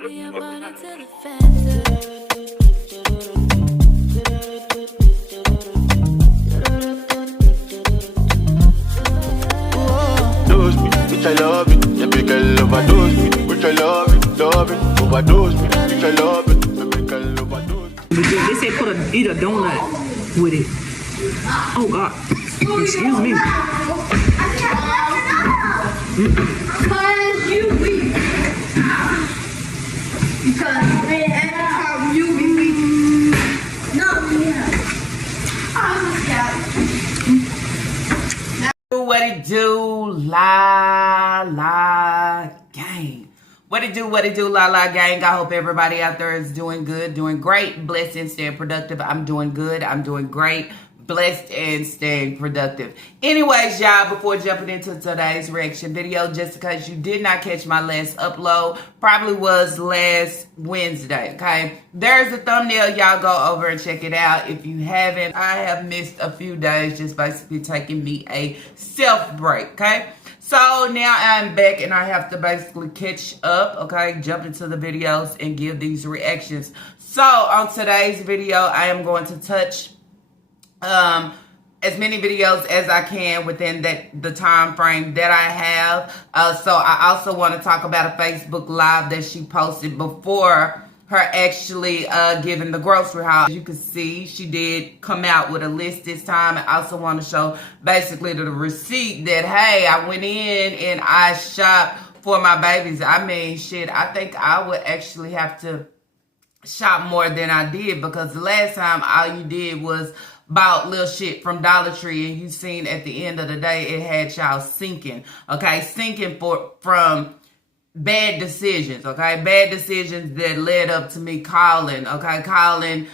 Dose me, which I love it. Every girl overdose me, which I love it. Overdose me, which I love it. Every girl overdose me. They said eat a donut with it. Oh God, excuse me. Because you weak. Because man, every time you be weak. No, yeah. What it do, la gang. What it do, la gang. I hope everybody out there is doing good, doing great, blessed and staying productive. I'm doing good, I'm doing great, blessed and staying productive. Anyways, y'all, before jumping into today's reaction video, just in case you did not catch my last upload, probably was last Wednesday, okay? There's a thumbnail, y'all go over and check it out. If you haven't, I have missed a few days, just basically taking me a self break, okay? So now I'm back and I have to basically catch up, okay? Jump into the videos and give these reactions. So on today's video, I am going to touch as many videos as I can within the time frame that I have. So I also want to talk about a Facebook Live that she posted before her actually giving the grocery haul. As you can see, she did come out with a list this time. I also want to show basically the receipt that, hey, I went in and I shopped for my babies. I mean, shit, I think I would actually have to shop more than I did, because the last time all you did was bought little shit from Dollar Tree, and you seen at the end of the day it had y'all sinking, okay? Sinking from bad decisions, okay? Bad decisions that led up to me calling, okay? Calling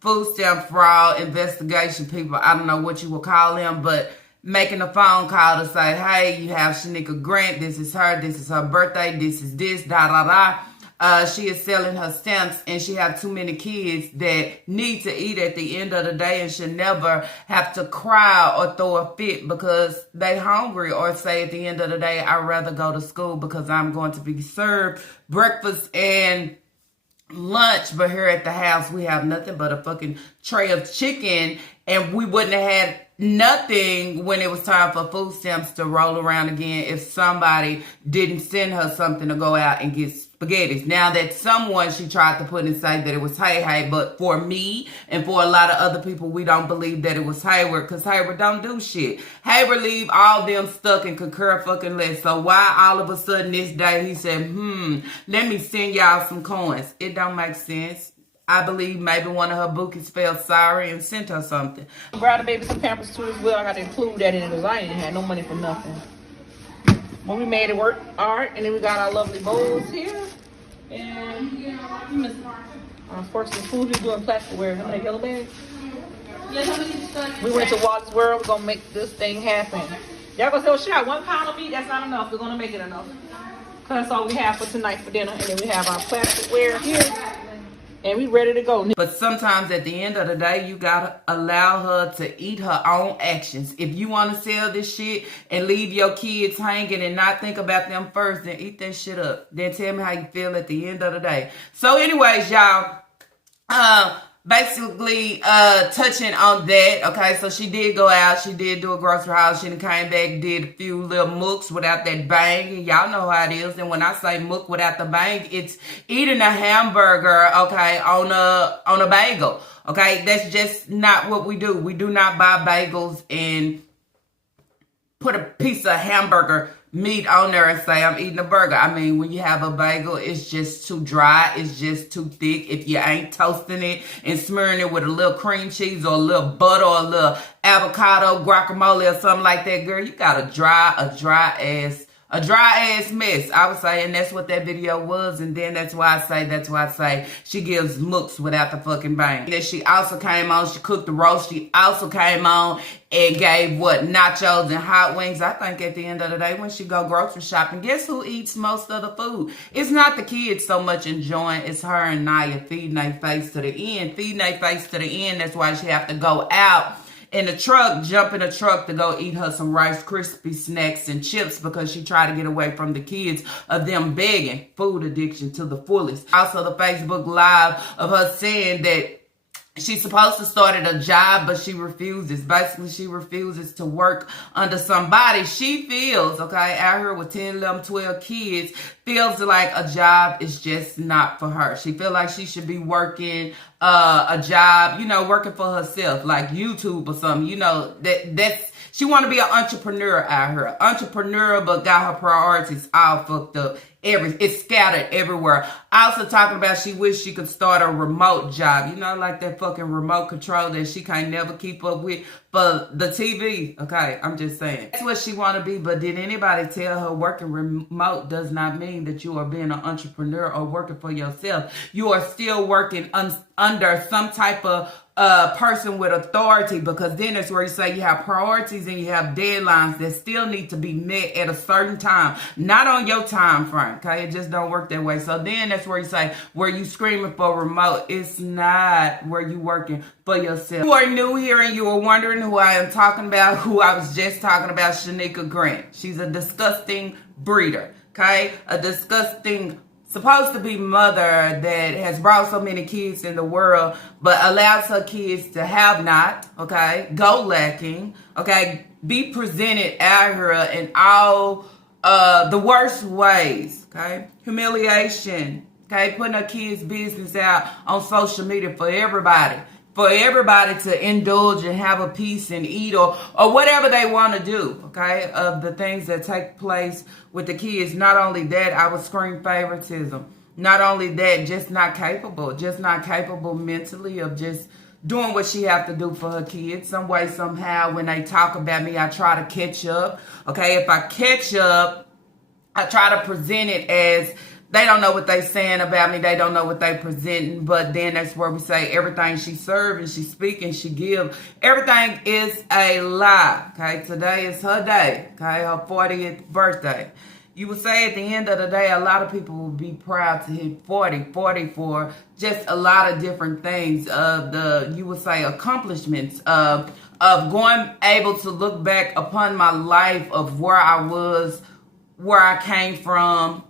food stamp fraud investigation people. I don't know what you would call them, but making a phone call to say, hey, you have Shanika Grant, this is her birthday, this is this, da-da-da. She is selling her stamps and she have too many kids that need to eat at the end of the day and should never have to cry or throw a fit because they hungry, or say at the end of the day, I'd rather go to school because I'm going to be served breakfast and lunch, but here at the house we have nothing but a fucking tray of chicken, and we wouldn't have had nothing when it was time for food stamps to roll around again if somebody didn't send her something to go out and get spaghettis. Now that someone she tried to put and say that it was hey, but for me and for a lot of other people, we don't believe that it was Hayward, because Hayward don't do shit. Hayward leave all them stuck and concur fucking less. So why all of a sudden this day he said, let me send y'all some coins? It don't make sense. I believe maybe one of her bookies felt sorry and sent her something. Brought the baby some Pampers too as well. I got to include that in it because I ain't had no money for nothing. But we made it work. All right, and then we got our lovely bowls here. And forks and food. We're doing plasticware. Remember that yellow bag? We went to Walt's World. We're going to make this thing happen. Y'all gonna say, oh, shit, 1 pound of meat, that's not enough. We're going to make it enough. Because that's all we have for tonight for dinner. And then we have our plasticware here. And we ready to go. But sometimes at the end of the day, you gotta allow her to eat her own actions. If you want to sell this shit and leave your kids hanging and not think about them first, then eat that shit up. Then tell me how you feel at the end of the day. So anyways, y'all, basically touching on that, okay? So she did go out, she did do a grocery haul, she came back, did a few little mooks without that bang, and y'all know how it is. And when I say mook without the bang, it's eating a hamburger, okay, on a bagel, okay? That's just not what we do. We do not buy bagels and put a piece of hamburger meat on there and say I'm eating a burger. I mean, when you have a bagel, it's just too dry, it's just too thick. If you ain't toasting it and smearing it with a little cream cheese or a little butter or a little avocado guacamole or something like that, girl, you got a dry ass mess, I would say. And that's what that video was. And then that's why I say she gives mooks without the fucking bang. Then she also came on, she cooked the roast. She also came on and gave nachos and hot wings. I think at the end of the day, when she go grocery shopping, guess who eats most of the food? It's not the kids so much enjoying, it's her and Naya feeding their face to the end. That's why she have to go out in the truck, jump in the truck to go eat her some Rice Krispie snacks and chips because she tried to get away from the kids of them begging. Food addiction to the fullest. Also, the Facebook Live of her saying that she's supposed to start at a job, but she refuses. Basically, she refuses to work under somebody. She feels, okay, out here with 10, 11, 12 kids, feels like a job is just not for her. She feels like she should be working a job, you know, working for herself, like YouTube or something. You know, that's she want to be an entrepreneur out here. Entrepreneur, but got her priorities all fucked up. It's scattered everywhere. Also talking about she wish she could start a remote job. You know, like that fucking remote control that she can't never keep up with for the TV. Okay, I'm just saying. That's what she want to be, but did anybody tell her working remote does not mean that you are being an entrepreneur or working for yourself? You are still working under some type of person with authority, because then it's where you say you have priorities and you have deadlines that still need to be met at a certain time, not on your time frame. Okay, it just don't work that way. So then that's where you say, where you screaming for remote, it's not where you working for yourself. If you are new here and you are wondering who I am talking about, who I was just talking about, Shanika Grant. She's a disgusting breeder. Okay, a disgusting supposed to be mother that has brought so many kids in the world, but allows her kids to have not, okay, go lacking, okay, be presented out here in all the worst ways, okay, humiliation, okay, putting her kids' business out on social media for everybody to indulge and have a piece and eat or whatever they want to do, okay, of the things that take place with the kids. Not only that, I would scream favoritism. Not only that, just not capable mentally of just doing what she have to do for her kids. Some way, somehow, when they talk about me, I try to catch up, okay? If I catch up, I try to present it as they don't know what they saying about me. They don't know what they presenting. But then that's where we say everything she serve and she speak and she give, everything is a lie. Okay, today is her day. Okay, her 40th birthday. You would say at the end of the day, a lot of people will be proud to hit 40 for just a lot of different things. You would say accomplishments of going able to look back upon my life of where I was, where I came from,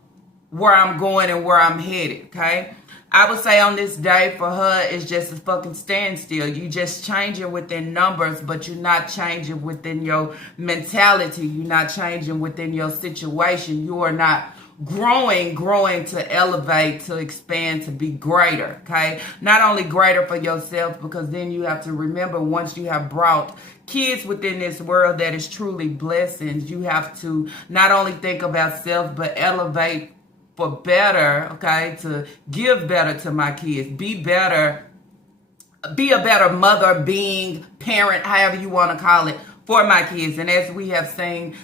where I'm going and where I'm headed, okay? I would say on this day for her is just a fucking standstill. You just changing within numbers, but you're not changing within your mentality. You're not changing within your situation. You are not growing to elevate, to expand, to be greater, okay? Not only greater for yourself, because then you have to remember once you have brought kids within this world that is truly blessings, you have to not only think about self, but elevate for better, okay, to give better to my kids, be better, be a better mother, being, parent, however you want to call it, for my kids. And as we have seen,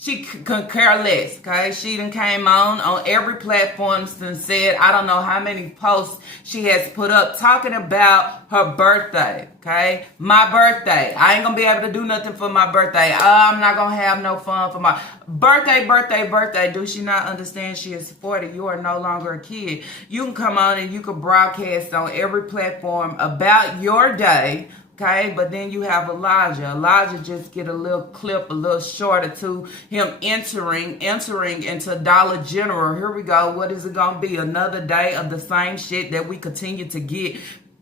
she could care less, okay? She done came on every platform and said, I don't know how many posts she has put up talking about her birthday, okay? My birthday. I ain't gonna be able to do nothing for my birthday. I'm not gonna have no fun for my birthday. Do she not understand she is 40? You are no longer a kid. You can come on and you can broadcast on every platform about your day, okay, but then you have Elijah. Elijah just get a little clip, a little shorter to him entering into Dollar General. Here we go. What is it going to be? Another day of the same shit that we continue to get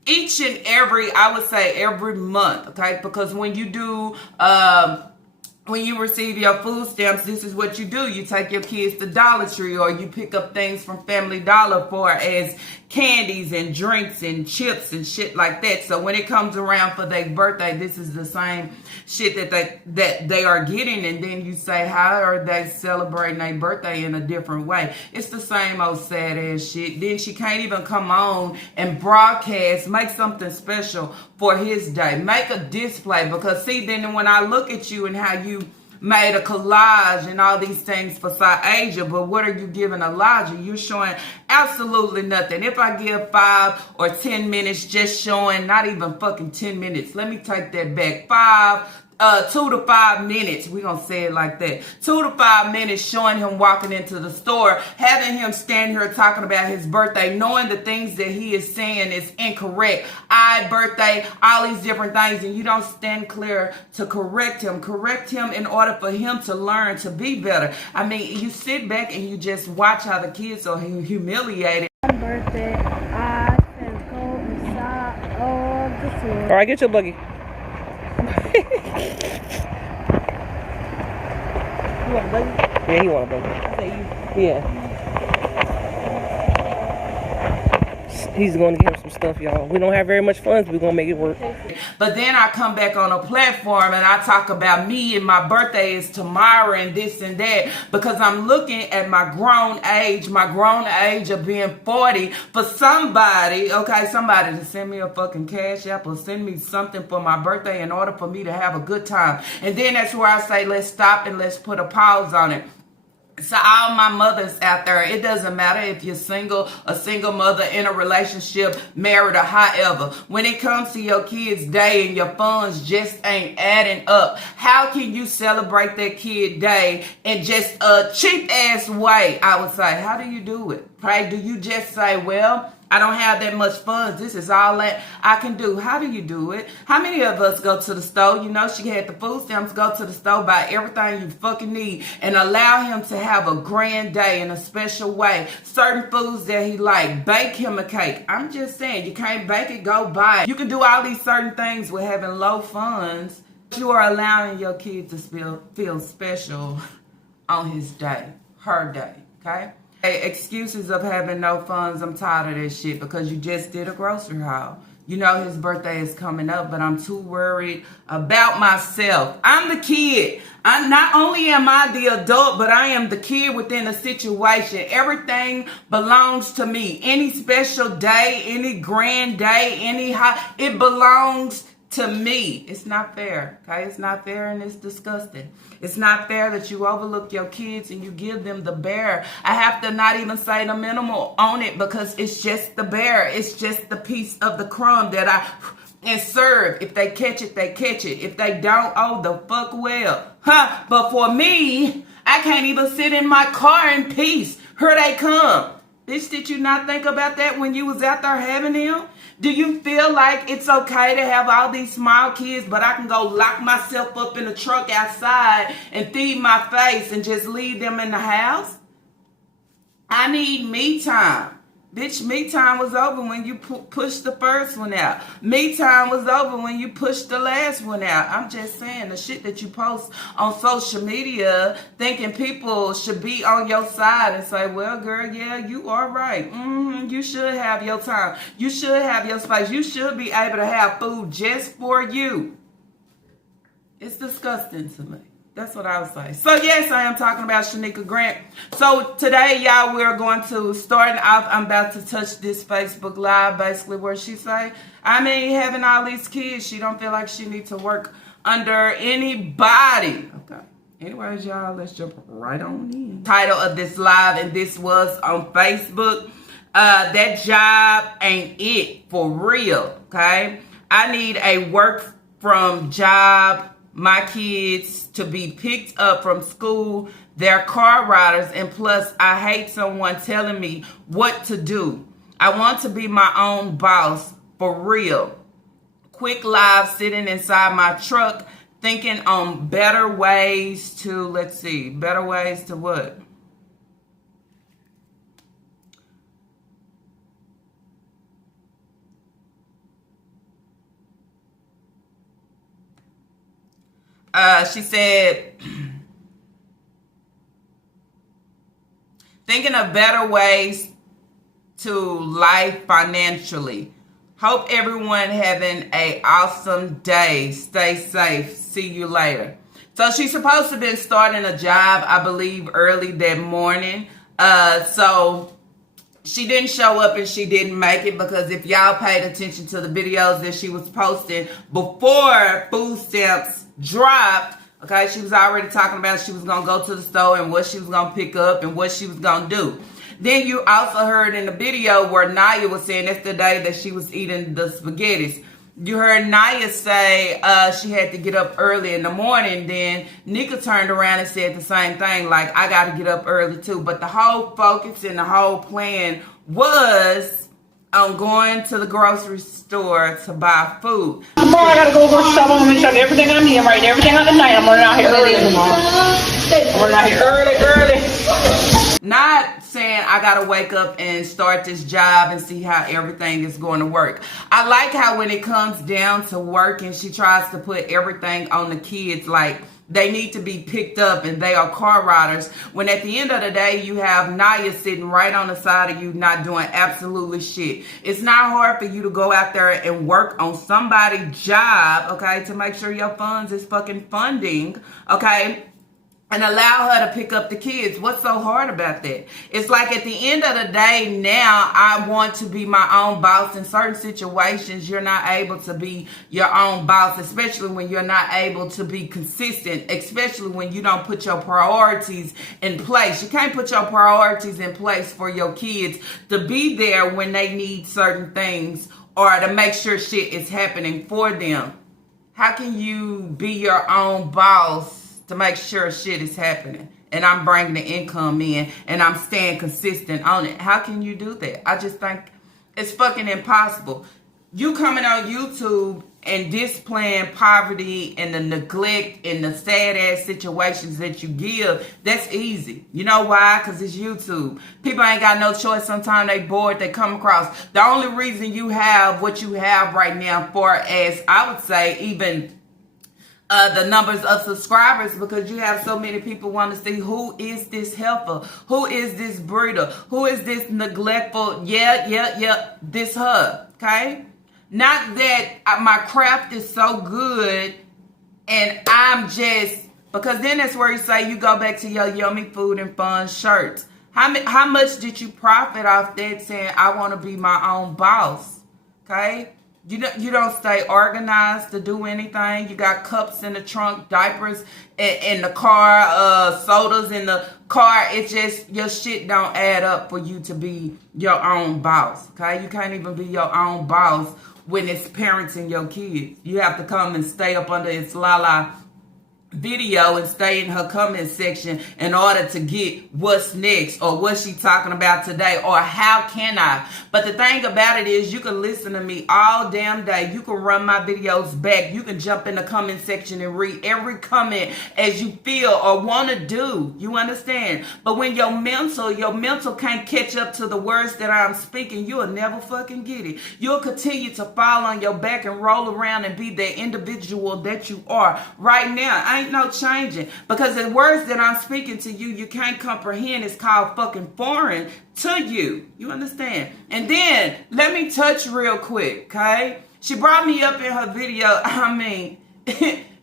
each and every, I would say every month, okay? Because when you do, when you receive your food stamps, this is what you do. You take your kids to Dollar Tree, or you pick up things from Family Dollar for as candies and drinks and chips and shit like that. So when it comes around for their birthday, this is the same shit that they are getting. And then you say, how are they celebrating their birthday in a different way? It's the same old sad ass shit. Then she can't even come on and broadcast, make something special for his day, make a display. Because see, then when I look at you and how you made a collage and all these things for Asia, but what are you giving Elijah? You're showing absolutely nothing. If I give 5 or 10 minutes just showing, not even fucking 10 minutes, let me take that back, 5 2 to 5 minutes, we're gonna say it like that, 2 to 5 minutes showing him walking into the store, having him stand here talking about his birthday, knowing the things that he is saying is incorrect, birthday, all these different things, and you don't stand clear to correct him in order for him to learn to be better. I mean, you sit back and you just watch how the kids are humiliated. Birthday, I can go inside of the store. All right, get your buggy. You want a buggy? Yeah, he want a buggy. I say you. Yeah. He's going to get him some stuff, y'all. We don't have very much funds. We're going to make it work. But then I come back on a platform and I talk about me and my birthday is tomorrow and this and that, because I'm looking at my grown age of being 40 for somebody to send me a fucking cash app or send me something for my birthday in order for me to have a good time. And then that's where I say, let's stop and let's put a pause on it. So all my mothers out there, it doesn't matter if you're single, a single mother in a relationship, married or however. When it comes to your kid's day and your funds just ain't adding up, how can you celebrate that kid day in just a cheap ass way? I would say, how do you do it? Right? Do you just say, well, I don't have that much funds. This is all that I can do. How do you do it? How many of us go to the store? You know, she had the food stamps. Go to the store, buy everything you fucking need, and allow him to have a grand day in a special way. Certain foods that he like. Bake him a cake. I'm just saying, you can't bake it, go buy it. You can do all these certain things with having low funds. You are allowing your kid to feel special on his day, her day, okay? Excuses of having no funds, I'm tired of this shit, because you just did a grocery haul. You know his birthday is coming up, but I'm too worried about myself. I'm the kid. Not only am I the adult, but I am the kid within a situation. Everything belongs to me. Any special day, any grand day, it belongs to me. It's not fair, okay? It's not fair and it's disgusting. It's not fair that you overlook your kids and you give them the bare. I have to not even say the minimal on it, because it's just the bare. It's just the piece of the crumb that I serve. If they catch it, they catch it. If they don't, oh, the fuck well. But for me, I can't even sit in my car in peace. Here they come. Bitch, did you not think about that when you was out there having them? Do you feel like it's okay to have all these small kids, but I can go lock myself up in the truck outside and feed my face and just leave them in the house? I need me time. Bitch, me time was over when you pushed the first one out. Me time was over when you pushed the last one out. I'm just saying, the shit that you post on social media, thinking people should be on your side and say, well, girl, yeah, you are right. You should have your time. You should have your space. You should be able to have food just for you. It's disgusting to me. That's what I would say. So, yes, I am talking about Shanika Grant. So, today, y'all, we're going to, starting off, I'm about to touch this Facebook Live, basically, where she say, I mean, having all these kids, she don't feel like she needs to work under anybody. Okay. Anyways, y'all, let's jump right on in. Title of this live, and this was on Facebook. That job ain't it for real, okay? I need a work from job. My kids to be picked up from school, they're car riders, and plus I hate someone telling me what to do. I want to be my own boss, for real. Quick live sitting inside my truck, thinking on better ways to, let's see, better ways to what? She said, thinking of better ways to life financially. Hope everyone having an awesome day. Stay safe. See you later. So she's supposed to have been starting a job, I believe, early that morning. So she didn't show up and she didn't make it, because if y'all paid attention to the videos that she was posting before food stamps dropped, okay, she was already talking about she was going to go to the store and what she was going to pick up and what she was going to do. Then you also heard in the video where Naya was saying that's the day that she was eating the spaghettis. You heard Naya say she had to get up early in the morning. Then Nika turned around and said the same thing, like, I got to get up early too. But the whole focus and the whole plan was on going to the grocery store to buy food. Tomorrow I gotta go grocery shop. I'm gonna make sure everything I need. I'm writing everything out tonight. I'm running out here early tomorrow. I'm running out here early. Not saying I gotta wake up and start this job and see how everything is going to work. I like how when it comes down to working, she tries to put everything on the kids, like they need to be picked up and they are car riders. When at the end of the day, you have Naya sitting right on the side of you, not doing absolutely shit. It's not hard for you to go out there and work on somebody's job, okay, to make sure your funds is fucking funding, okay, and allow her to pick up the kids. What's so hard about that? It's like at the end of the day, now I want to be my own boss. In certain situations, you're not able to be your own boss, especially when you're not able to be consistent, especially when you don't put your priorities in place. You can't put your priorities in place for your kids to be there when they need certain things or to make sure shit is happening for them. How can you be your own boss to make sure shit is happening and I'm bringing the income in and I'm staying consistent on it? How can you do that? I just think it's fucking impossible. You coming on YouTube and displaying poverty and the neglect and the sad ass situations that you give, that's easy. You know why? Because it's YouTube. People ain't got no choice. Sometimes they bored, they come across. The only reason you have what you have right now, for as I would say, even the numbers of subscribers, because you have so many people want to see, who is this helper, who is this breeder, who is this neglectful, this her, okay? Not that my craft is so good and I'm just, because then that's where you say you go back to your yummy food and fun shirts. How much did you profit off that saying I want to be my own boss, okay? You don't stay organized to do anything. You got cups in the trunk, diapers in the car, sodas in the car. It's just your shit don't add up for you to be your own boss, okay? You can't even be your own boss when it's parenting your kids. You have to come and stay up under its Lala video and stay in her comment section in order to get what's next or what she talking about today or how can I. But the thing about it is you can listen to me all damn day. You can run my videos back. You can jump in the comment section and read every comment as you feel or want to do. You understand? But when your mental can't catch up to the words that I'm speaking, you'll never fucking get it. You'll continue to fall on your back and roll around and be the individual that you are right now. Ain't no changing, because the words that I'm speaking to you, you can't comprehend. It's called fucking foreign to you. You understand? And then let me touch real quick, okay? She brought me up in her video. I mean,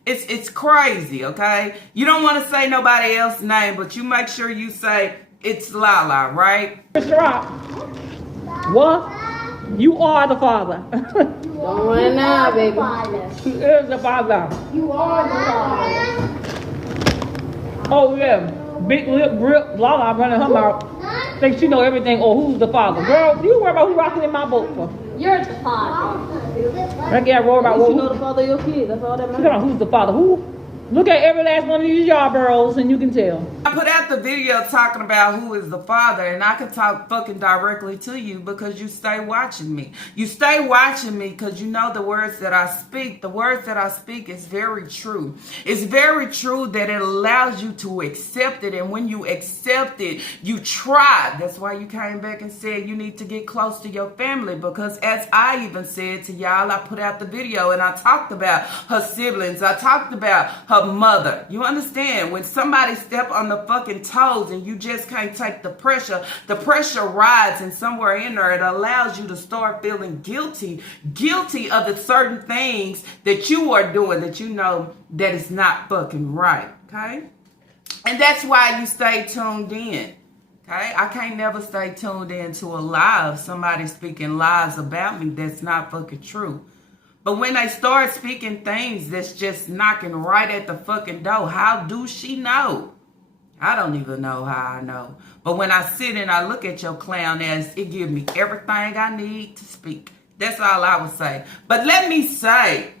it's crazy, okay? You don't want to say nobody else's name, but you make sure you say it's Lala, right? Mr. Rock, what? You are the father. Don't run now, baby. He is the father. You are the father. Oh yeah, big lip grip, Lala running her mouth. Think she know everything. Oh, who's the father? Girl, you worry about who rocking in my boat for? You're the father. I can't worry about You know the father of your kid. That's all that Look matters. at who's the father. Who? Look at every last one of these Yarboroughs and you can tell. I put out the video talking about who is the father, and I can talk fucking directly to you because you stay watching me. You stay watching me because you know the words that I speak. The words that I speak is very true. It's very true that it allows you to accept it, and when you accept it, you try. That's why you came back and said you need to get close to your family, because as I even said to y'all, I put out the video and I talked about her siblings. I talked about her mother. You understand? When somebody step on the fucking toes and you just can't take the pressure rides, and somewhere in there it allows you to start feeling guilty of the certain things that you are doing that you know that is not fucking right, okay? And that's why you stay tuned in, okay? I can't never stay tuned in to a lie of somebody speaking lies about me that's not fucking true. But when they start speaking things that's just knocking right at the fucking door, how do she know? I don't even know how I know. But when I sit and I look at your clown ass, it gives me everything I need to speak. That's all I would say. But let me say,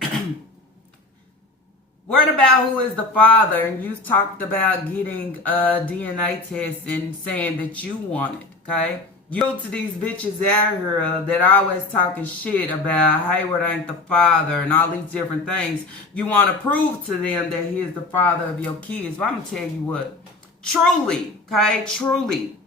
what about who is the father? And you talked about getting a DNA test and saying that you want it, okay? You to these bitches out here that always talking shit about Hayward ain't the father and all these different things. You want to prove to them that he is the father of your kids. But I'm going to tell you what. Truly, okay? Truly.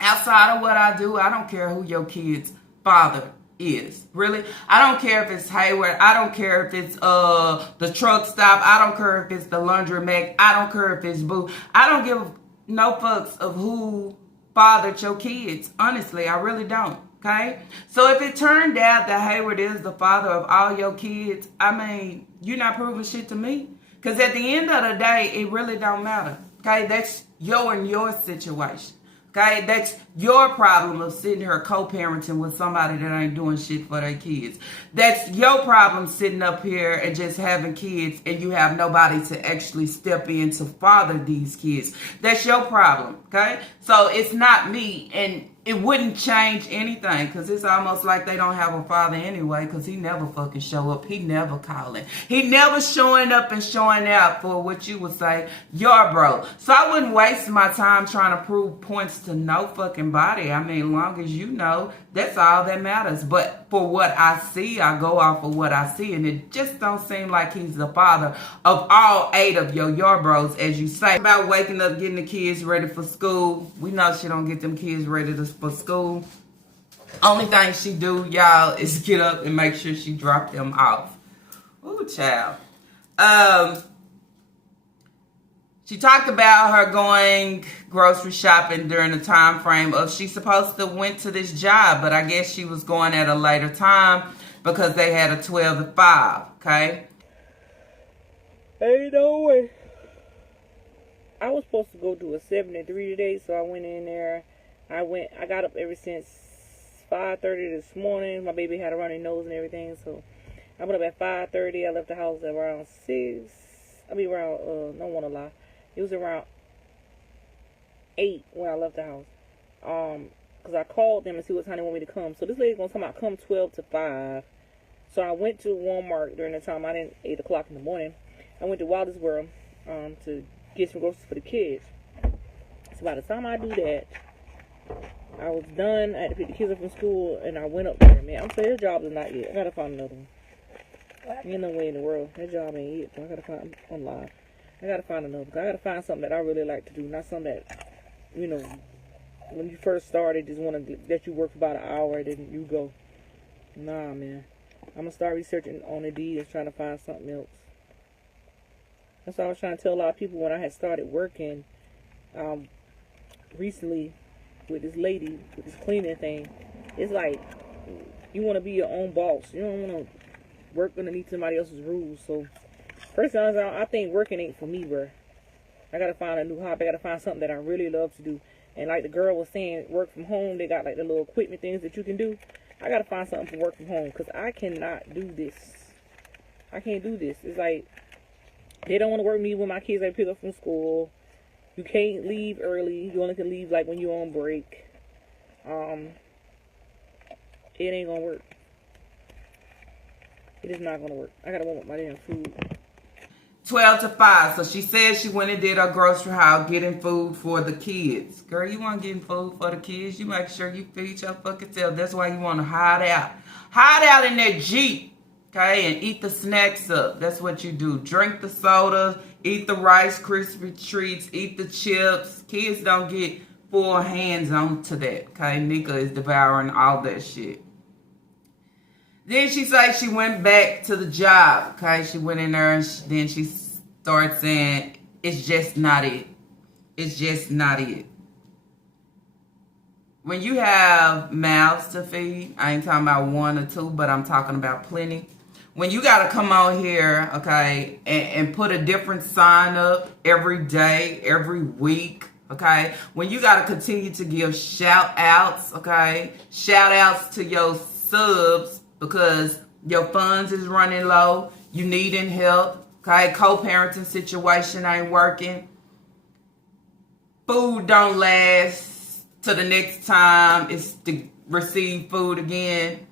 Outside of what I do, I don't care who your kid's father is. Really? I don't care if it's Hayward. I don't care if it's the truck stop. I don't care if it's the laundromat. I don't care if it's Boo. I don't give no fucks of who fathered your kids. Honestly, I really don't. Okay? So if it turned out that Hayward is the father of all your kids, I mean, you're not proving shit to me. Because at the end of the day, it really don't matter. Okay? That's your situation. Okay, that's your problem of sitting here co-parenting with somebody that ain't doing shit for their kids. That's your problem sitting up here and just having kids and you have nobody to actually step in to father these kids. That's your problem, okay? So it's not me, and it wouldn't change anything because it's almost like they don't have a father anyway because he never fucking show up. He never calling. He never showing up and showing out for what you would say, your bro. So I wouldn't waste my time trying to prove points to no fucking body. I mean, long as you know, that's all that matters. But for what I see, I go off of what I see, and it just don't seem like he's the father of all 8 of your bros, as you say. About waking up, getting the kids ready for school. We know she don't get them kids ready for school. Only thing she do, y'all, is get up and make sure she drop them off. Ooh, child. She talked about her going grocery shopping during the time frame of she's supposed to went to this job, but I guess she was going at a later time because they had a 12 to 5, okay? Ain't no way. I was supposed to go do a 7 to 3 today, so I went in there. I got up ever since 5:30 this morning. My baby had a runny nose and everything, so I went up at 5:30. I left the house at around 6. Don't want to lie. It was around 8 when I left the house. Because I called them and see what time they want me to come. So this lady's going to come 12 to 5. So I went to Walmart during the time. 8 o'clock in the morning. I went to Wildest World to get some groceries for the kids. So by the time I do that, I was done. I had to pick the kids up from school, and I went up there. Man, I'm saying their job is not yet. I got to find another one. Ain't no way in the world. That job ain't it. So I got to find online. I gotta find another. I gotta find something that I really like to do, not something that, you know, when you first started, just want to let you work for about an hour, then you go. Nah, man. I'm gonna start researching on Indeed and trying to find something else. That's what I was trying to tell a lot of people when I had started working recently with this lady, with this cleaning thing. It's like, you want to be your own boss. You don't want to work underneath somebody else's rules, so... Personally, I think working ain't for me, bro. I gotta find a new hobby. I gotta find something that I really love to do. And like the girl was saying, work from home. They got like the little equipment things that you can do. I gotta find something for work from home because I cannot do this. I can't do this. It's like they don't want to work me when my kids I pick up from school. You can't leave early. You only can leave like when you're on break. It ain't gonna work. It is not gonna work. I gotta warm up my damn food. 12 to 5. So she said she went and did her grocery haul getting food for the kids. Girl, you want getting food for the kids? You make sure you feed your fucking self. That's why you want to hide out. Hide out in that Jeep, okay, and eat the snacks up. That's what you do. Drink the soda, eat the Rice Krispie treats, eat the chips. Kids don't get full hands on to that, okay? Nika is devouring all that shit. Then she said she went back to the job, okay? She went in there and then she started saying, it's just not it. It's just not it. When you have mouths to feed, I ain't talking about 1 or 2, but I'm talking about plenty. When you got to come on here, okay, and put a different sign up every day, every week, okay? When you got to continue to give shout outs, okay? Shout outs to your subs, because your funds is running low, you needing help, okay? Co-parenting situation ain't working. Food don't last till the next time it's to receive food again.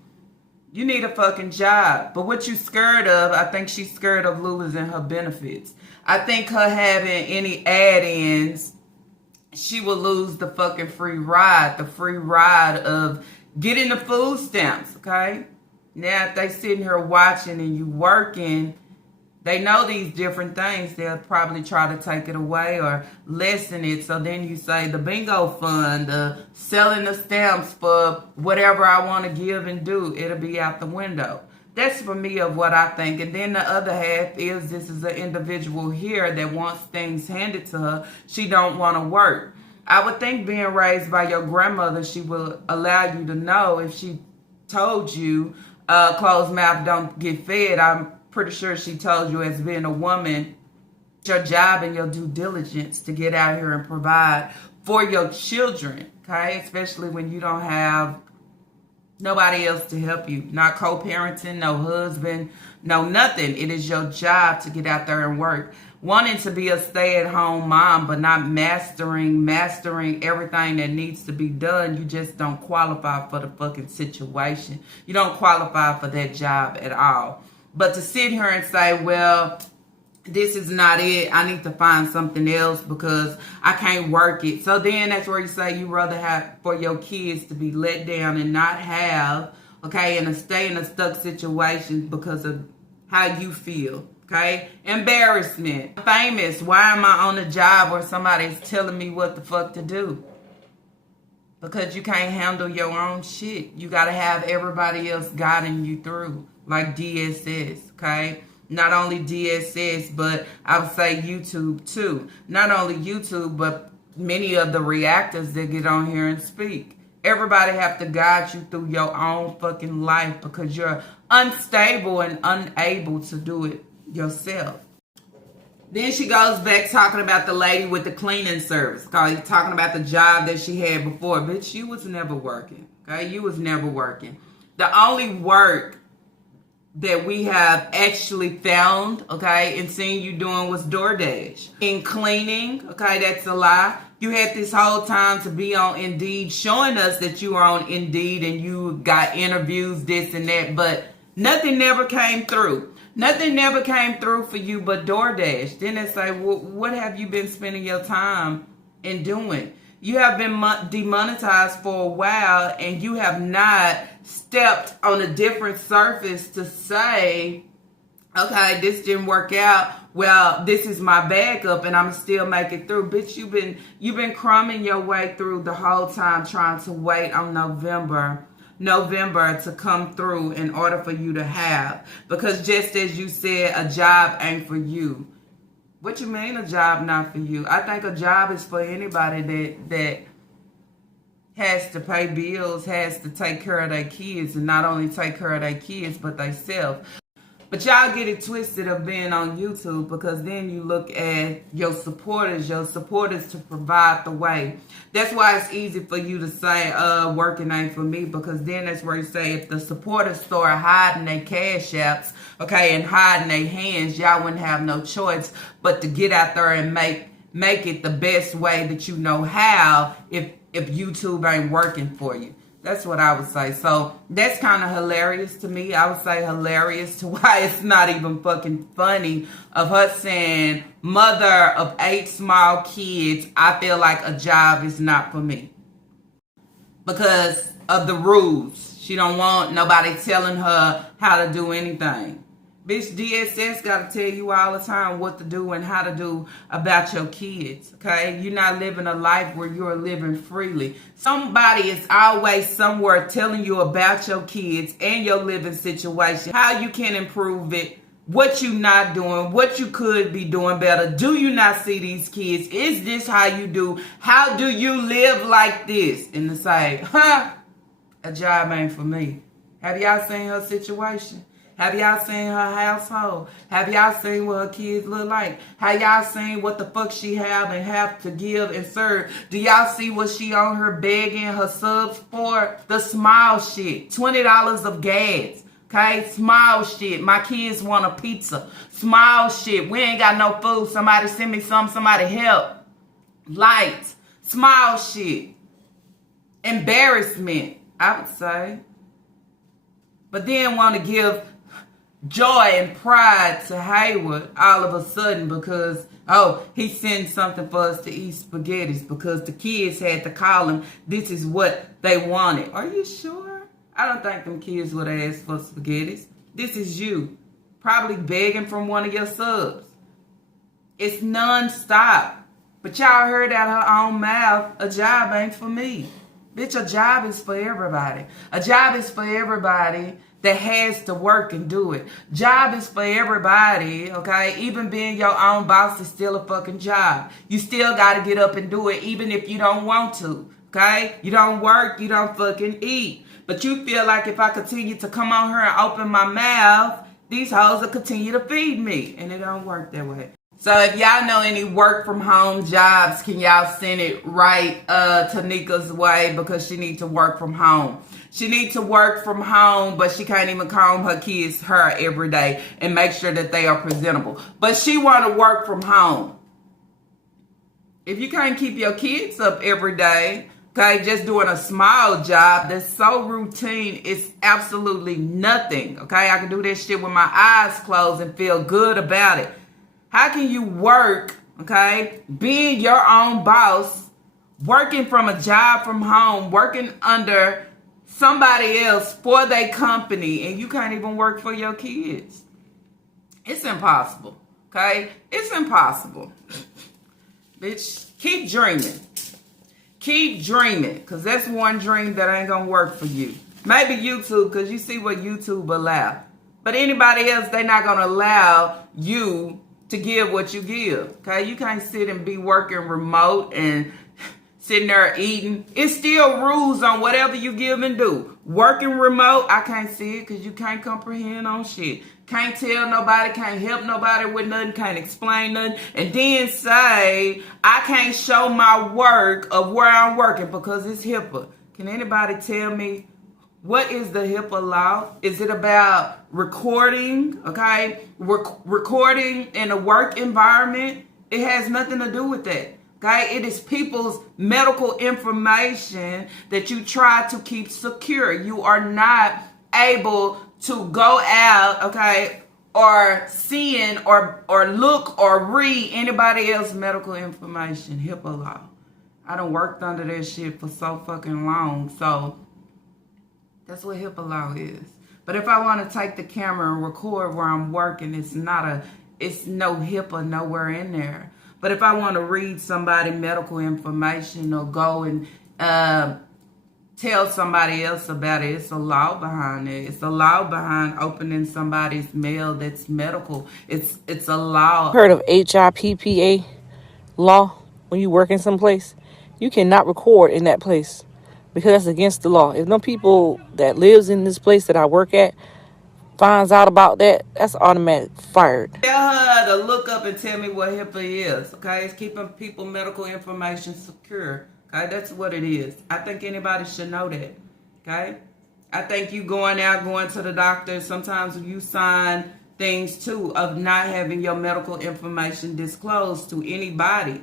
You need a fucking job. But what you scared of, I think she's scared of losing her benefits. I think her having any add-ins, she will lose the fucking free ride of getting the food stamps, okay? Now, if they sitting here watching and you working, they know these different things. They'll probably try to take it away or lessen it. So then you say the bingo fund, selling the stamps for whatever I want to give and do, it'll be out the window. That's for me of what I think. And then the other half is this is an individual here that wants things handed to her. She don't want to work. I would think being raised by your grandmother, she will allow you to know if she told you closed mouth don't get fed. I'm pretty sure she told you as being a woman, your job and your due diligence to get out here and provide for your children, okay? Especially when you don't have nobody else to help you. Not co-parenting, no husband, no nothing. It is your job to get out there and work. Wanting to be a stay-at-home mom, but not mastering everything that needs to be done, you just don't qualify for the fucking situation. You don't qualify for that job at all. But to sit here and say, well, this is not it. I need to find something else because I can't work it. So then that's where you say you rather have for your kids to be let down and not have, okay, and to stay in a stuck situation because of how you feel, okay? Embarrassment. Famous. Why am I on a job where somebody's telling me what the fuck to do? Because you can't handle your own shit. You got to have everybody else guiding you through. Like DSS, okay? Not only DSS, but I would say YouTube too. Not only YouTube, but many of the reactors that get on here and speak. Everybody have to guide you through your own fucking life because you're unstable and unable to do it yourself. Then she goes back talking about the lady with the cleaning service. Talking about the job that she had before. Bitch, you was never working, okay? You was never working. The only work that we have actually found, okay, and seen you doing was DoorDash. In cleaning, okay, that's a lie. You had this whole time to be on Indeed, showing us that you were on Indeed and you got interviews, this and that, but nothing never came through. Nothing never came through for you but DoorDash. Then they say, well, what have you been spending your time in doing? You have been demonetized for a while and you have not stepped on a different surface to say, okay, this didn't work out. Well, this is my backup and I'm still make it through. Bitch, you've been crumbing your way through the whole time trying to wait on November to come through in order for you to have. Because just as you said, a job ain't for you. What you mean a job not for you? I think a job is for anybody that has to pay bills, has to take care of their kids, and not only take care of their kids, but themselves. But y'all get it twisted of being on YouTube because then you look at your supporters to provide the way. That's why it's easy for you to say, working ain't for me, because then that's where you say if the supporters start hiding their cash apps, okay, and hiding their hands, y'all wouldn't have no choice but to get out there and make it the best way that you know how if YouTube ain't working for you. That's what I would say. So that's kind of hilarious to me. I would say hilarious to why it's not even fucking funny of her saying, mother of 8 small kids, I feel like a job is not for me. Because of the rules. She don't want nobody telling her how to do anything. Bitch, DSS got to tell you all the time what to do and how to do about your kids, okay? You're not living a life where you're living freely. Somebody is always somewhere telling you about your kids and your living situation, how you can improve it, what you're not doing, what you could be doing better. Do you not see these kids? Is this how you do? How do you live like this? And to say, a job ain't for me. Have y'all seen her situation? Have y'all seen her household? Have y'all seen what her kids look like? Have y'all seen what the fuck she have to give and serve? Do y'all see what she on her begging her subs for? The small shit. $20 of gas. Okay? Small shit. My kids want a pizza. Small shit. We ain't got no food. Somebody send me some. Somebody help. Lights. Small shit. Embarrassment, I would say. But then want to give joy and pride to Hayward all of a sudden because, oh, he sent something for us to eat spaghettis because the kids had to call him. This is what they wanted. Are you sure? I don't think them kids would ask for spaghettis. This is you, probably begging from one of your subs. It's non-stop. But y'all heard out her own mouth, a job ain't for me. Bitch, a job is for everybody. A job is for everybody that has to work and do it. Job is for everybody, okay? Even being your own boss is still a fucking job. You still got to get up and do it even if you don't want to, okay? You don't work, you don't fucking eat. But you feel like if I continue to come on here and open my mouth, these hoes will continue to feed me. And it don't work that way. So if y'all know any work from home jobs, can y'all send it right to Nika's way because she needs to work from home. She needs to work from home, but she can't even comb her kids' hair every day and make sure that they are presentable. But she want to work from home. If you can't keep your kids up every day, okay, just doing a small job that's so routine, it's absolutely nothing, okay? I can do this shit with my eyes closed and feel good about it. How can you work, okay, being your own boss, working from a job from home, working under somebody else for their company, and you can't even work for your kids? It's impossible, okay? It's impossible. Bitch, keep dreaming. Keep dreaming, because that's one dream that ain't going to work for you. Maybe YouTube, because you see what YouTube allow. But anybody else, they're not going to allow you to give what you give, okay? You can't sit and be working remote and sitting there eating. It's still rules on whatever you give and do. Working remote, I can't see it because you can't comprehend on shit. Can't tell nobody, can't help nobody with nothing, can't explain nothing. And then say, I can't show my work of where I'm working because it's HIPAA. Can anybody tell me what is the HIPAA law? Is it about recording, okay? Recording in a work environment? It has nothing to do with that, okay? It is people's medical information that you try to keep secure. You are not able to go out, okay, or seeing or look or read anybody else's medical information. HIPAA law. I done worked under that shit for so fucking long, so that's what HIPAA law is. But if I want to take the camera and record where I'm working, it's no HIPAA nowhere in there. But if I want to read somebody medical information or go and tell somebody else about it, it's a law behind it. It's a law behind opening somebody's mail that's medical. It's a law. Heard of HIPAA law? When you work in some place, you cannot record in that place, because that's against the law. If no people that lives in this place that I work at finds out about that, that's automatic fired. Tell her to look up and tell me what HIPAA is, okay? It's keeping people medical information secure, okay? That's what it is. I think anybody should know that, okay? I think you going to the doctor, sometimes you sign things too of not having your medical information disclosed to anybody.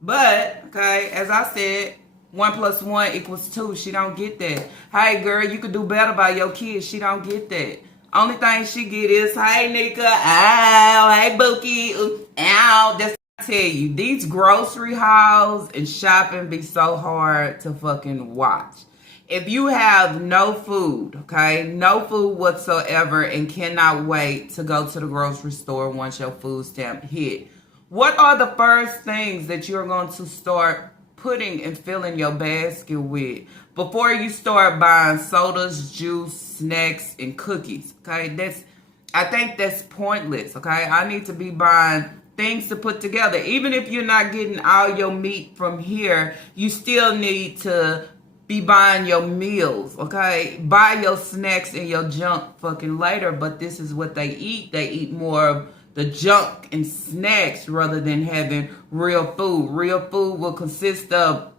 But, okay, as I said, 1 + 1 = 2. She don't get that. Hey, girl, you could do better by your kids. She don't get that. Only thing she get is, hey, Nika, ow, hey, Bookie, ooh, ow. That's what I tell you. These grocery hauls and shopping be so hard to fucking watch. If you have no food, okay, no food whatsoever and cannot wait to go to the grocery store once your food stamp hit, what are the first things that you're going to start putting and filling your basket with before you start buying sodas, juice, snacks, and cookies? Okay, I think that's pointless. Okay, I need to be buying things to put together. Even if you're not getting all your meat from here, you still need to be buying your meals. Okay, buy your snacks and your junk fucking later. But this is what they eat. They eat more of the junk and snacks rather than having real food. Real food will consist of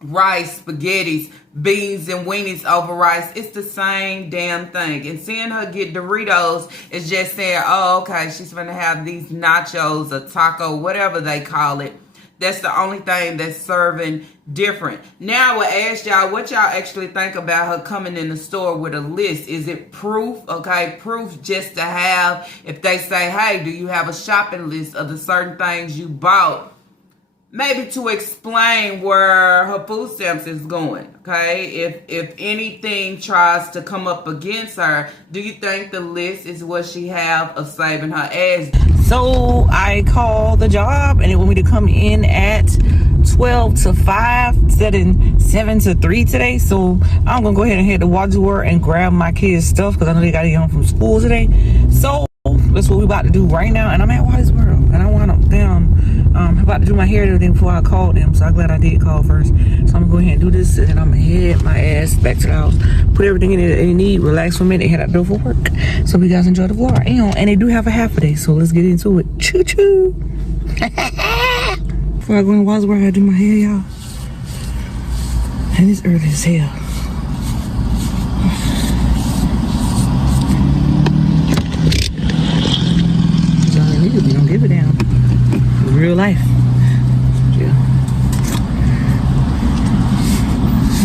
rice, spaghettis, beans, and weenies over rice. It's the same damn thing. And seeing her get Doritos is just saying, oh, okay, she's going to have these nachos, a taco, whatever they call it. That's the only thing that's serving different. Now I will ask y'all what y'all actually think about her coming in the store with a list. Is it proof? Okay, proof just to have. If they say, hey, do you have a shopping list of the certain things you bought? Maybe to explain where her food stamps is going, okay? If anything tries to come up against her, do you think the list is what she have of saving her ass? So I called the job and they want me to come in at 12 to 5 instead of 7 to 3 today. So I'm gonna go ahead and head to Wadsworth and grab my kids' stuff because I know they gotta get home from school today. So that's what we're about to do right now. And I'm at Wadsworth and I wound up down about to do my hair and everything before I called them. So I'm glad I did call first. So I'm gonna go ahead and do this and then I'm gonna head my ass back to the house, put everything in it that they need, relax for a minute, head out the door for work. So you guys enjoy the vlog. And they do have a half a day, so let's get into it. Choo choo. Before I go in Wadsworth, I gotta do my hair, y'all. And it's early as hell. That's all I need. We don't give it down. Real life. Yeah.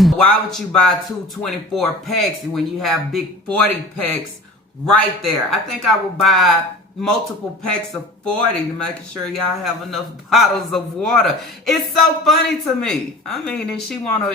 Why would you buy 224 packs when you have big 40 packs right there? I think I would buy multiple packs of 40 to make sure y'all have enough bottles of water. It's so funny to me. I mean, and she wanna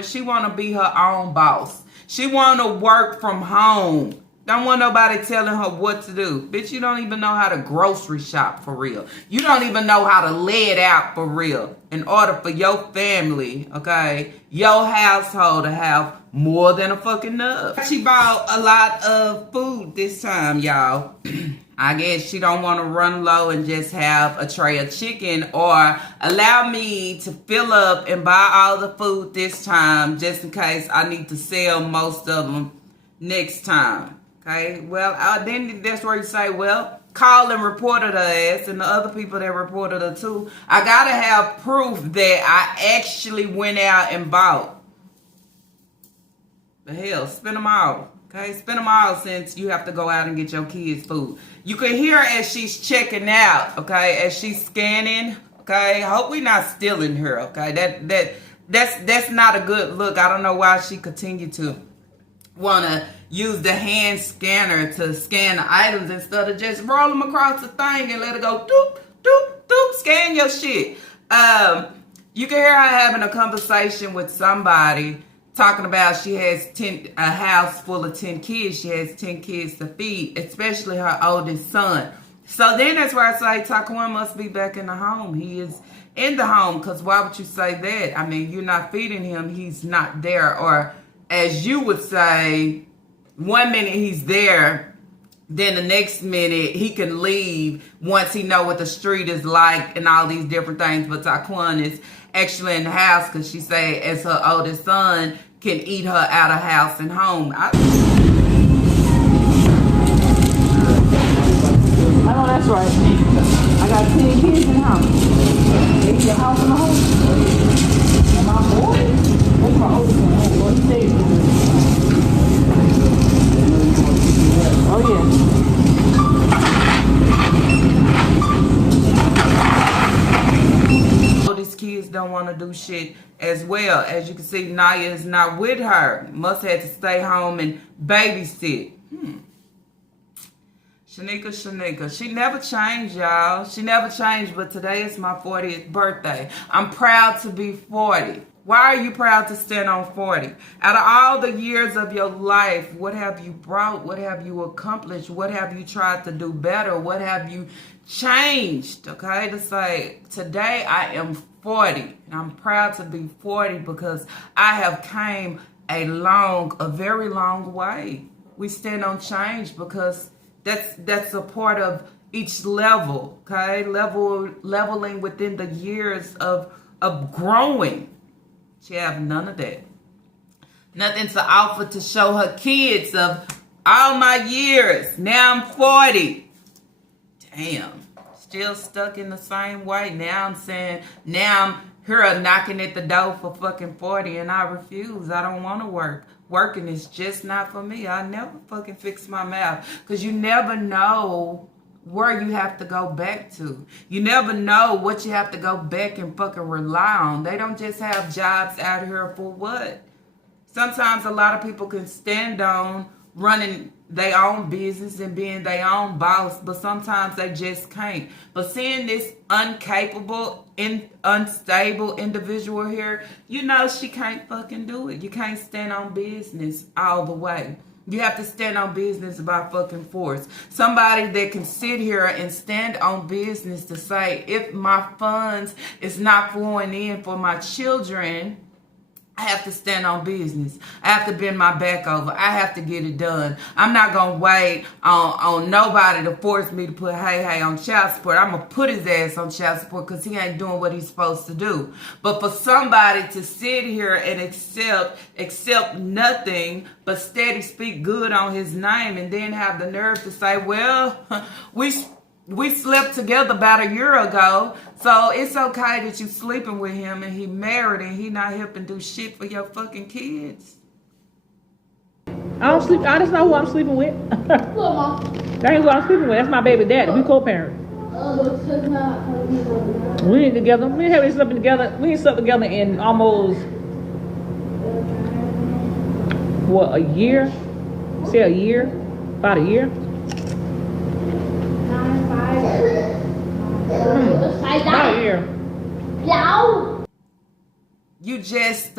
be her own boss. She wanna work from home. Don't want nobody telling her what to do. Bitch, you don't even know how to grocery shop for real. You don't even know how to lay it out for real. In order for your family, okay, your household to have more than a fucking enough. She bought a lot of food this time, y'all. I guess she don't want to run low and just have a tray of chicken, or allow me to fill up and buy all the food this time just in case I need to sell most of them next time. Okay, well, then that's where you say, well, call and reported her ass and the other people that reported her too. I gotta have proof that I actually went out and bought. The hell, spend them all. Okay, spend them all since you have to go out and get your kids food. You can hear her as she's checking out, okay, as she's scanning, okay. Hope we not stealing her, okay. That's not a good look. I don't know why she continued to want to use the hand scanner to scan the items instead of just roll them across the thing and let it go doop, doop, doop, scan your shit. You can hear her having a conversation with somebody talking about she has a house full of 10 kids. She has 10 kids to feed, especially her oldest son. So then that's where I say Taquan must be back in the home. He is in the home, because why would you say that? I mean, you're not feeding him. He's not there. Or as you would say, one minute he's there, then the next minute he can leave once he know what the street is like and all these different things. But Taquan is actually in the house because she say as her oldest son can eat her out of house and home. I know that's right. I got 10 kids in the house. They eat your house and the home. And my boy, what's my oldest one? What he said. Oh yeah. These kids don't want to do shit as well. As you can see, Naya is not with her. Must have to stay home and babysit. Shanika. She never changed, y'all. She never changed, but today is my 40th birthday. I'm proud to be 40. Why are you proud to stand on 40? Out of all the years of your life, what have you brought? What have you accomplished? What have you tried to do better? What have you changed? Okay, to say, today I am 40. And I'm proud to be 40 because I have came a very long way. We stand on change because that's a part of each level, okay? Leveling within the years of growing. She have none of that. Nothing to offer to show her kids of all my years. Now I'm 40. Damn. Still stuck in the same way. Now I'm saying, now I'm here knocking at the door for fucking 40 and I refuse. I don't want to work. Working is just not for me. I never fucking fix my mouth. Because you never know where you have to go back to. You never know what you have to go back and fucking rely on. They don't just have jobs out here for what? Sometimes a lot of people can stand on running their own business and being their own boss, but sometimes they just can't. But seeing this incapable, unstable individual here, you know she can't fucking do it. You can't stand on business all the way. You have to stand on business by fucking force. Somebody that can sit here and stand on business to say, if my funds is not flowing in for my children, I have to stand on business. I have to bend my back over. I have to get it done. I'm not going to wait on nobody to force me to put hey on child support. I'm going to put his ass on child support because he ain't doing what he's supposed to do. But for somebody to sit here and accept nothing but steady speak good on his name and then have the nerve to say, well, we slept together about a year ago, so it's okay that you sleeping with him and he married and he not helping do shit for your fucking kids. I don't sleep. I just know who I'm sleeping with. That ain't who I'm sleeping with. That's my baby daddy. We co-parent. We ain't together. We haven't slept together. We ain't slept together in almost what, a year? Say a year? About a year? About a year. You just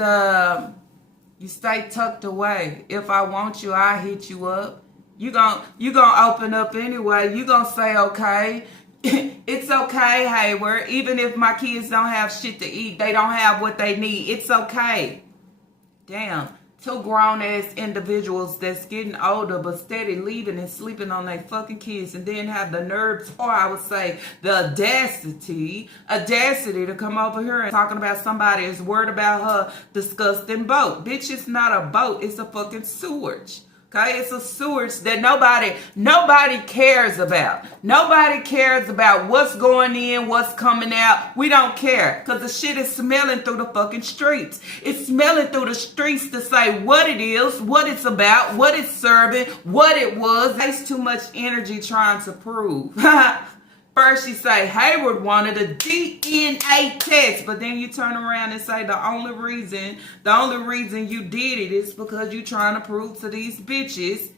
you stay tucked away. If I want you, I hit you up. You gonna open up anyway. You gonna say okay. It's okay, Hayward. Even if my kids don't have shit to eat, they don't have what they need. It's okay. Damn. Two grown-ass individuals that's getting older but steady leaving and sleeping on their fucking kids and then have the nerves, or I would say the audacity to come over here and talking about somebody is worried about her disgusting boat. Bitch, it's not a boat. It's a fucking sewage. Okay, it's a sewage that nobody cares about. Nobody cares about what's going in, what's coming out. We don't care because the shit is smelling through the fucking streets. It's smelling through the streets to say what it is, what it's about, what it's serving, what it was. There's too much energy trying to prove. First you say Hayward wanted a DNA test, but then you turn around and say the only reason you did it is because you trying to prove to these bitches,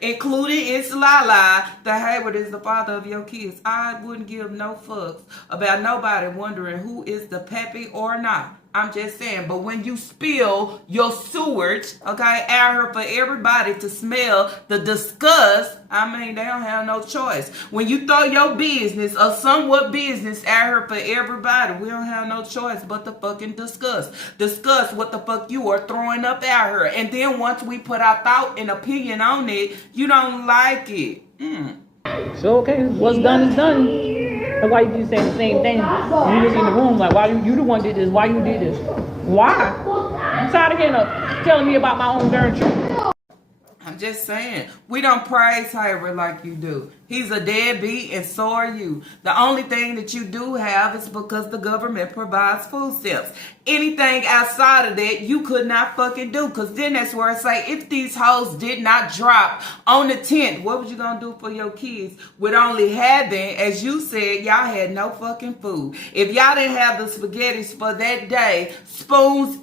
including it's Lala, that Hayward is the father of your kids. I wouldn't give no fucks about nobody wondering who is the pappy or not. I'm just saying, but when you spill your sewage, okay, out here for everybody to smell the disgust, I mean, they don't have no choice. When you throw your business or somewhat business out here for everybody, we don't have no choice but to fucking discuss. Discuss what the fuck you are throwing up out here. And then once we put our thought and opinion on it, you don't like it. So, okay, what's done is done. That's why you keep saying the same thing. You just in the room like, why you the one did this? Why you did this? Why? I'm tired of hearing telling me about my own darn truth. I'm just saying, we don't praise Hayward like you do. He's a deadbeat and so are you. The only thing that you do have is because the government provides food stamps. Anything outside of that, you could not fucking do. Because then that's where I say, if these hoes did not drop on the 10th, what was you going to do for your kids with only having, as you said, y'all had no fucking food. If y'all didn't have the spaghettis for that day, spoons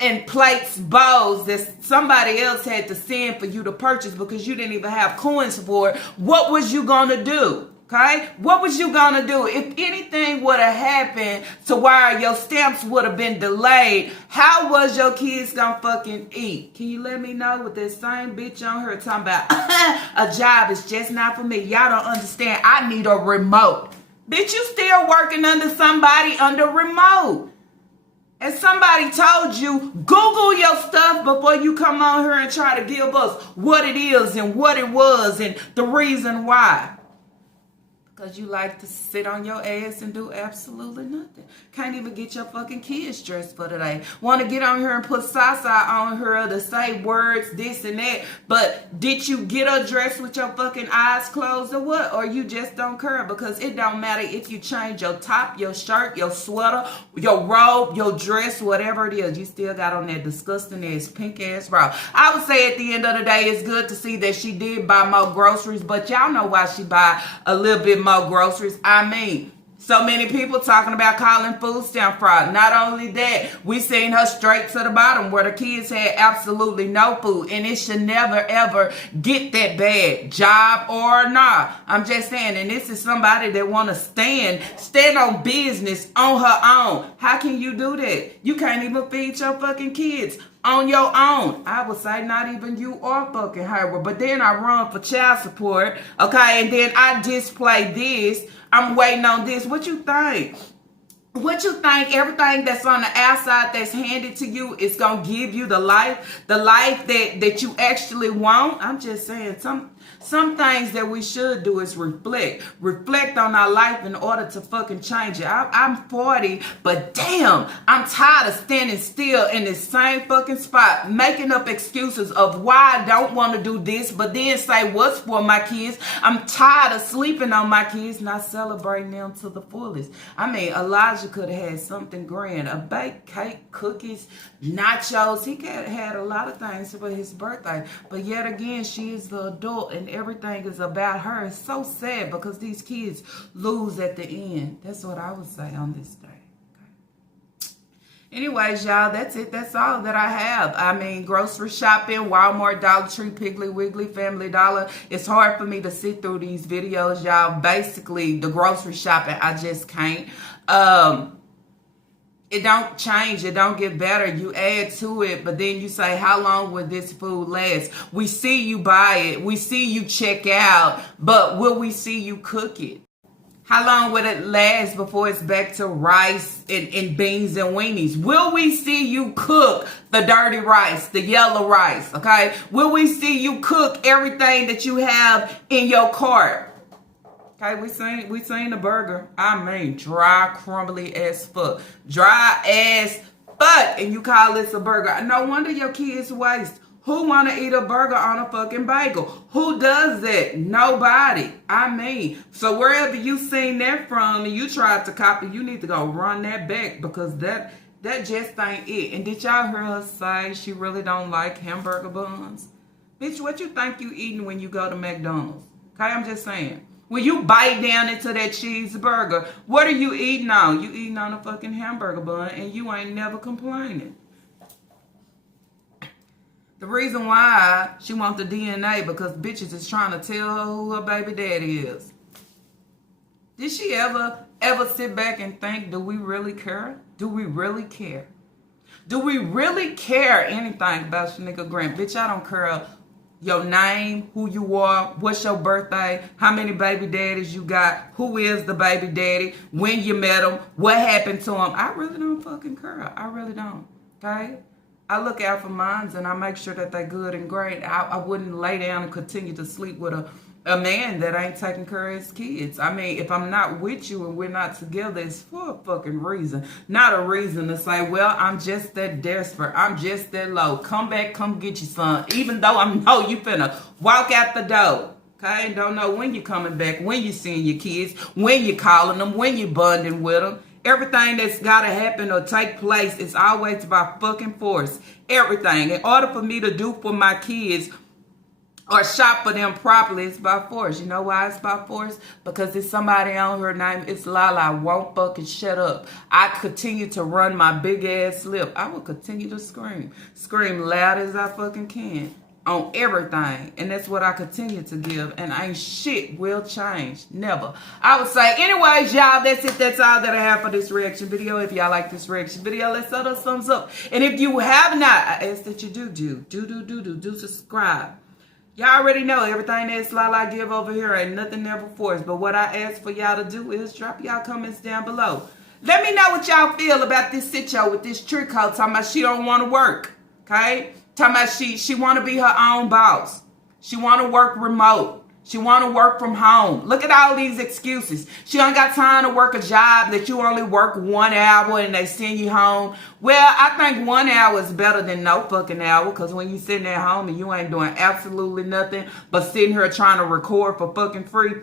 and plates, bowls that somebody else had to send for you to purchase because you didn't even have coins for it, what was you gonna do? Okay? What was you gonna do? If anything would have happened to where your stamps would have been delayed, how was your kids gonna fucking eat? Can you let me know with that same bitch on her talking about a job is just not for me? Y'all don't understand. I need a remote. Bitch, you still working under somebody under remote. And somebody told you, Google your stuff before you come on here and try to give us what it is and what it was and the reason why. Because you like to sit on your ass and do absolutely nothing. Can't even get your fucking kids dressed for today. Want to get on here and put Sasa on her to say words, this and that. But did you get her dressed with your fucking eyes closed or what? Or you just don't care? Because it don't matter if you change your top, your shirt, your sweater, your robe, your dress, whatever it is. You still got on that disgusting ass pink ass bra. I would say at the end of the day, it's good to see that she did buy more groceries. But y'all know why she buy a little bit more groceries. I mean, so many people talking about calling food stamp fraud. Not only that, we seen her straight to the bottom where the kids had absolutely no food, and it should never ever get that bad, job or not. I'm just saying, and this is somebody that want to stand on business on her own. How can you do that? You can't even feed your fucking kids on your own. I would say not even you or fucking her. But then I run for child support, okay, and then I display this. I'm waiting on this. What you think? What you think everything that's on the outside that's handed to you is going to give you the life that you actually want? I'm just saying some things that we should do is reflect on our life in order to fucking change it. I'm 40, but damn, I'm tired of standing still in this same fucking spot, making up excuses of why I don't want to do this, but then say what's for my kids. I'm tired of sleeping on my kids, not celebrating them to the fullest. I mean, Elijah could have had something grand, a baked cake, cookies, nachos. He had a lot of things for his birthday, but yet again, she is the adult and everything is about her. It's so sad because these kids lose at the end. That's what I would say on this day. Okay. Anyways, y'all, that's it. That's all that I have. I mean, grocery shopping, Walmart, Dollar Tree, Piggly Wiggly, Family Dollar. It's hard for me to sit through these videos, y'all. Basically, the grocery shopping, I just can't. It don't change. It don't get better. You add to it, but then you say, how long will this food last? We see you buy it. We see you check out, but will we see you cook it? How long will it last before it's back to rice and beans and weenies? Will we see you cook the dirty rice, the yellow rice, okay? Will we see you cook everything that you have in your cart? Okay, we seen the burger. I mean, dry, crumbly as fuck. Dry as fuck. And you call this a burger. No wonder your kids waste. Who want to eat a burger on a fucking bagel? Who does that? Nobody. I mean, so wherever you seen that from and you tried to copy, you need to go run that back because that just ain't it. And did y'all hear her say she really don't like hamburger buns? Bitch, what you think you eating when you go to McDonald's? Okay, I'm just saying. When you bite down into that cheeseburger, what are you eating on? You eating on a fucking hamburger bun and you ain't never complaining. The reason why she wants the DNA because bitches is trying to tell her who her baby daddy is. Did she ever sit back and think, do we really care? Do we really care? Do we really care anything about Shanika Grant? Bitch, I don't care your name, who you are, what's your birthday, how many baby daddies you got, who is the baby daddy, when you met him, what happened to him. I really don't fucking care. I really don't, okay? I look out for mines and I make sure that they're good and great. I wouldn't lay down and continue to sleep with a man that ain't taking care of his kids. I mean, if I'm not with you and we're not together, it's for a fucking reason. Not a reason to say, well, I'm just that desperate. I'm just that low. Come back, come get your son. Even though I know you finna walk out the door. Okay? Don't know when you're coming back, when you're seeing your kids, when you're calling them, when you're bonding with them. Everything that's got to happen or take place is always by fucking force. Everything. In order for me to do for my kids or shop for them properly, it's by force. You know why it's by force? Because it's somebody on her name. It's Lala. Won't fucking shut up. I continue to run my big ass lip. I will continue to scream. Scream loud as I fucking can. On everything. And that's what I continue to give. And ain't shit will change. Never. I would say, anyways, y'all, that's it. That's all that I have for this reaction video. If y'all like this reaction video, let's throw those thumbs up. And if you have not, I ask that you do subscribe. Y'all already know everything that Lala give over here ain't nothing never forced. But what I ask for y'all to do is drop y'all comments down below. Let me know what y'all feel about this sitcho with this trick hoe talking about she don't want to work. Okay? Talking about she want to be her own boss. She want to work remote. She want to work from home. Look at all these excuses. She ain't got time to work a job that you only work 1 hour and they send you home. Well, I think 1 hour is better than no fucking hour, because when you sitting at home and you ain't doing absolutely nothing but sitting here trying to record for fucking free,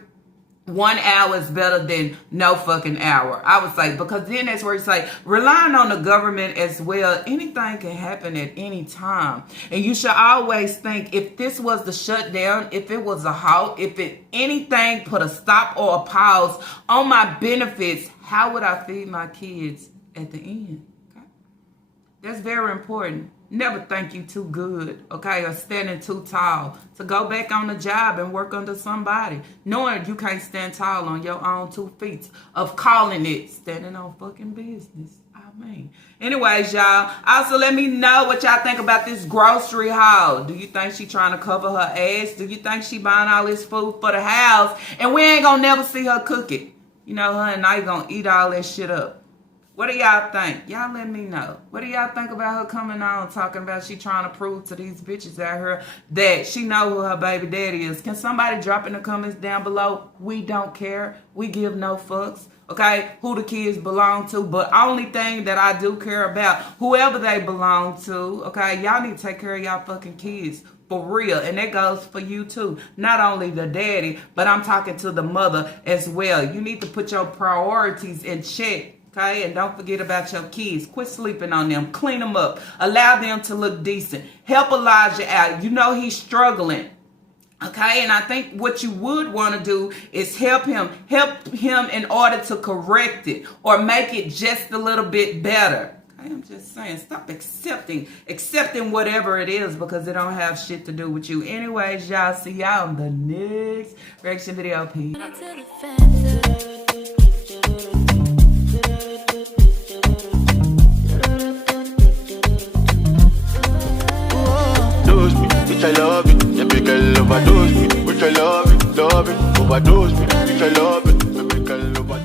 1 hour is better than no fucking hour, I would say, because then that's where it's like relying on the government as well. Anything can happen at any time, and you should always think, if this was the shutdown, if it was a halt, if anything put a stop or a pause on my benefits, how would I feed my kids at the end? Okay? That's very important. Never think you too good, okay, or standing too tall to go back on the job and work under somebody, knowing you can't stand tall on your own 2 feet, of calling it standing on fucking business. I mean, anyways, y'all, also let me know what y'all think about this grocery haul. Do you think she trying to cover her ass? Do you think she buying all this food for the house and we ain't gonna never see her cook it? You know, her and I gonna eat all that shit up. What do y'all think? Y'all let me know. What do y'all think about her coming on talking about she trying to prove to these bitches out here that she know who her baby daddy is? Can somebody drop in the comments down below? We don't care. We give no fucks. Okay? Who the kids belong to. But only thing that I do care about, whoever they belong to. Okay? Y'all need to take care of y'all fucking kids. For real. And that goes for you too. Not only the daddy, but I'm talking to the mother as well. You need to put your priorities in check. Okay, and don't forget about your kids. Quit sleeping on them. Clean them up. Allow them to look decent. Help Elijah out. You know he's struggling. Okay, and I think what you would want to do is help him in order to correct it or make it just a little bit better. Okay, I'm just saying, stop accepting whatever it is, because it don't have shit to do with you. Anyways, y'all, see y'all on the next reaction video. Peace. Which I love it, yeah, big girl overdose me. Which I love it, overdose me. Which I love it, yeah, big girl overdose me.